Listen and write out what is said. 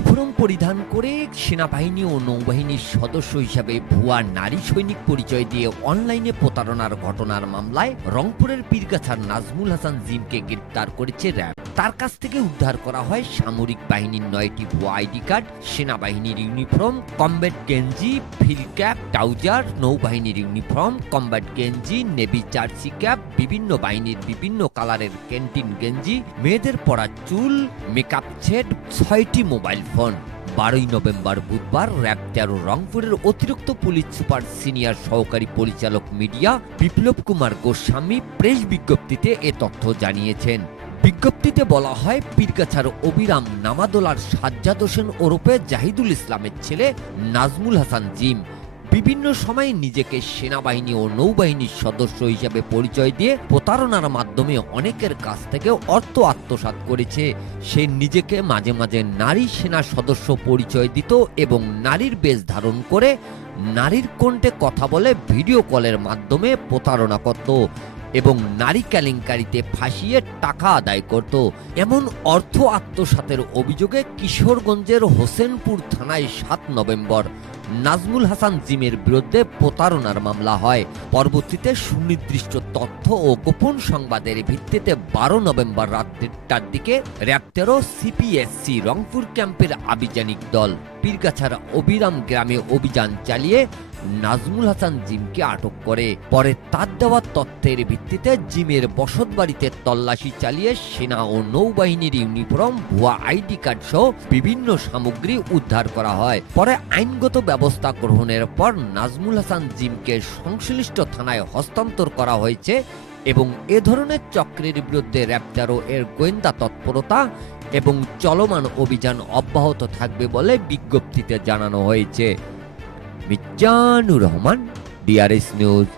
Uniform পরিধান করে সেনাবাহিনী ও নৌবাহিনীর সদস্য হিসাবে ভুয়া নারী সৈনিক পরিচয় দিয়ে অনলাইনে প্রতারণার ঘটনার মামলায় রংপুরের পীরগাছার নাজমুল হাসান জিমকে গ্রেপ্তার করেছে র্যাব। তার কাছ থেকে উদ্ধার করা হয় সামরিক বাহিনীর 9টি ভুয়া আইডি কার্ড, সেনাবাহিনীর ইউনিফর্ম, কমব্যাট গেঞ্জি, ফিল্ড ক্যাপ, ট্রাউজার, নৌবাহিনীর ইউনিফর্ম, কমব্যাট গেঞ্জি, নেভি জার্সি ক্যাপ, বিভিন্ন বাহিনীর বিভিন্ন কালারের ক্যান্টিন গেঞ্জি, মেয়েদের পরা চুল, মেকআপ সেট, 6টি মোবাইল ফোন। 12ই নভেম্বর বুধবার র্যাব 13 রংপুরের অতিরিক্ত পুলিশ সুপার সিনিয়র সহকারী পরিচালক মিডিয়া বিপ্লব কুমার গোস্বামী প্রেস বিজ্ঞপ্তিতে এ তথ্য জানিয়েছেন। বিজ্ঞপ্তিতে বলা হয়, পীরগাছার অবিরাম নামাদোলার সাজ্জাদ হোসেন ওরফে জাহিদুল ইসলামের ছেলে নাজমুল হাসান জিম বিভিন্ন সময়ে নিজেকে সেনাবাহিনী ও নৌবাহিনীর সদস্য হিসেবে পরিচয় দিয়ে প্রতারণার মাধ্যমে অনেকের কাছ থেকে অর্থ আত্মসাৎ করেছে। সে নিজেকে মাঝে মাঝে নারী সেনা সদস্য পরিচয় দিত এবং নারীর বেশ ধারণ করে নারীর কণ্ঠে কথা বলে ভিডিও কলের মাধ্যমে প্রতারণা করত এবং নারী কেলেঙ্কারিতে ফাঁসিয়ে টাকা আদায় করত। এমন অর্থ আত্মসাতের অভিযোগে কিশোরগঞ্জের হোসেনপুর থানায় 7 নভেম্বর নাজমুল হাসান জিমের বিরুদ্ধে প্রতারণার মামলা হয়। পরবর্তীতে সুনির্দিষ্ট তথ্য ও গোপন সংবাদের ভিত্তিতে 12 নভেম্বর রাত 1টার দিকে র্যাব 13 সিপিএসসি রংপুর ক্যাম্পের আভিযানিক দল পীরগাছার অবিরাম গ্রামে অভিযান চালিয়ে নাজমুল হাসান জিমকে আটক করে। পরে তার দেওয়া তথ্যের ভিত্তিতে জিমের বসতবাড়িতে তল্লাশি চালিয়ে সেনা ও নৌবাহিনীর ইউনিফর্ম, ভুয়া আইডি কার্ড সহ বিভিন্ন সামগ্রী উদ্ধার করা হয়। পরে আইনগত ব্যবস্থা গ্রহণের পর নাজমুল হাসান জিমকে সংশ্লিষ্ট থানায় হস্তান্তর করা হয়েছে এবং এ ধরনের চক্রের বিরুদ্ধে র্যাব 13 এর গোয়েন্দা তৎপরতা এবং চলমান অভিযান অব্যাহত থাকবে বলে বিজ্ঞপ্তিতে জানানো হয়েছে। Mizanur Rahman, DRS news.